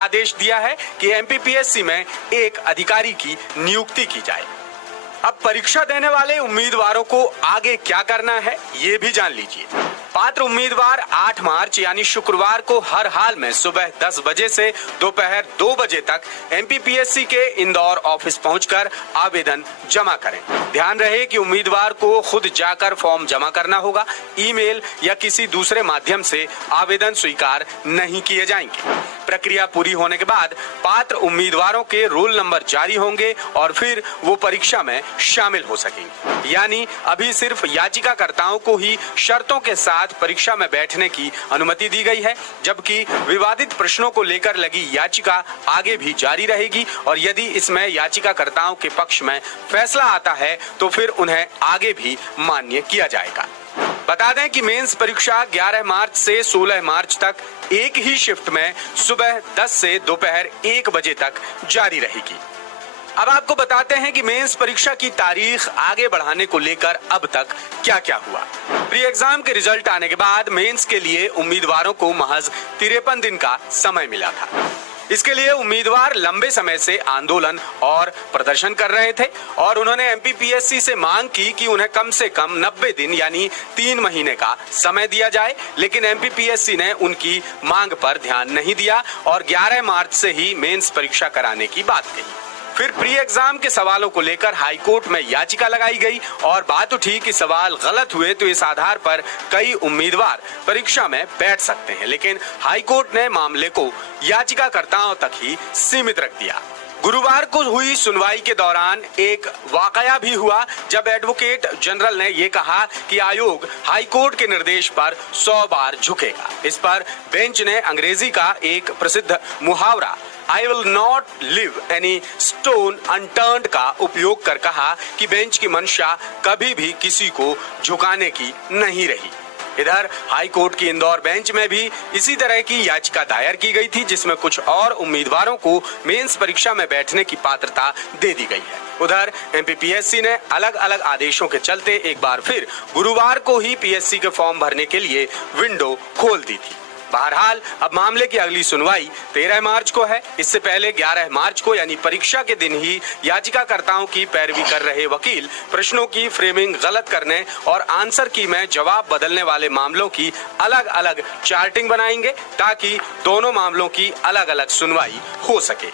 आदेश दिया है कि एमपीपीएससी में एक अधिकारी की नियुक्ति की जाए। अब परीक्षा देने वाले उम्मीदवारों को आगे क्या करना है, ये भी जान लीजिए। पात्र उम्मीदवार 8 मार्च यानी शुक्रवार को हर हाल में सुबह 10 बजे से दोपहर 2 बजे तक एमपीपीएससी के इंदौर ऑफिस पहुंचकर आवेदन जमा करें। ध्यान रहे कि उम्मीदवार को खुद जाकर फॉर्म जमा करना होगा। ईमेल या किसी दूसरे माध्यम से आवेदन स्वीकार नहीं किए जाएंगे। प्रक्रिया पूरी होने के बाद पात्र उम्मीदवारों के रोल नंबर जारी होंगे और फिर वो परीक्षा में शामिल हो सकेंगे। यानी अभी सिर्फ याचिकाकर्ताओं को ही शर्तों के साथ परीक्षा में बैठने की अनुमति दी गई है, जबकि विवादित प्रश्नों को लेकर लगी याचिका आगे भी जारी रहेगी और यदि इसमें याचिकाकर्ताओं के पक्ष में फैसला आता है तो फिर उन्हें आगे भी मान्य किया जाएगा। बता दें कि मेंस परीक्षा 11 मार्च से 16 मार्च तक एक ही शिफ्ट में सुबह 10 से दोपहर 1 बजे तक जारी रहेगी। अब आपको बताते हैं कि मेंस परीक्षा की तारीख आगे बढ़ाने को लेकर अब तक क्या क्या हुआ। प्री एग्जाम के रिजल्ट आने के बाद मेंस के लिए उम्मीदवारों को महज 53 दिन का समय मिला था। इसके लिए उम्मीदवार लंबे समय से आंदोलन और प्रदर्शन कर रहे थे और उन्होंने एमपीपीएससी से मांग की कि उन्हें कम से कम 90 दिन यानी 3 महीने का समय दिया जाए, लेकिन एमपीपीएससी ने उनकी मांग पर ध्यान नहीं दिया और 11 मार्च से ही मेंस परीक्षा कराने की बात कही। फिर प्री एग्जाम के सवालों को लेकर हाईकोर्ट में याचिका लगाई गई और बात उठी कि सवाल गलत हुए तो इस आधार पर कई उम्मीदवार परीक्षा में बैठ सकते हैं, लेकिन हाईकोर्ट ने मामले को याचिकाकर्ताओं तक ही सीमित रख दिया। गुरुवार को हुई सुनवाई के दौरान एक वाकया भी हुआ जब एडवोकेट जनरल ने ये कहा कि आयोग हाईकोर्ट के निर्देश पर 100 बार झुकेगा। इस पर बेंच ने अंग्रेजी का एक प्रसिद्ध मुहावरा I will not leave any stone unturned का उपयोग कर कहा कि बेंच की मंशा कभी भी किसी को झुकाने की नहीं रही। इधर हाई कोर्ट की इंदौर बेंच में भी इसी तरह की याचिका दायर की गई थी, जिसमें कुछ और उम्मीदवारों को मेंस परीक्षा में बैठने की पात्रता दे दी गई है। उधर एमपीपीएससी ने अलग अलग आदेशों के चलते एक बार फिर गुरुवार को ही पीएससी के फॉर्म भरने के लिए विंडो खोल दी थी। बहरहाल अब मामले की अगली सुनवाई 13 मार्च को है। इससे पहले 11 मार्च को यानी परीक्षा के दिन ही याचिकाकर्ताओं की पैरवी कर रहे वकील प्रश्नों की फ्रेमिंग गलत करने और आंसर की में जवाब बदलने वाले मामलों की अलग अलग चार्टिंग बनाएंगे ताकि दोनों मामलों की अलग अलग सुनवाई हो सके।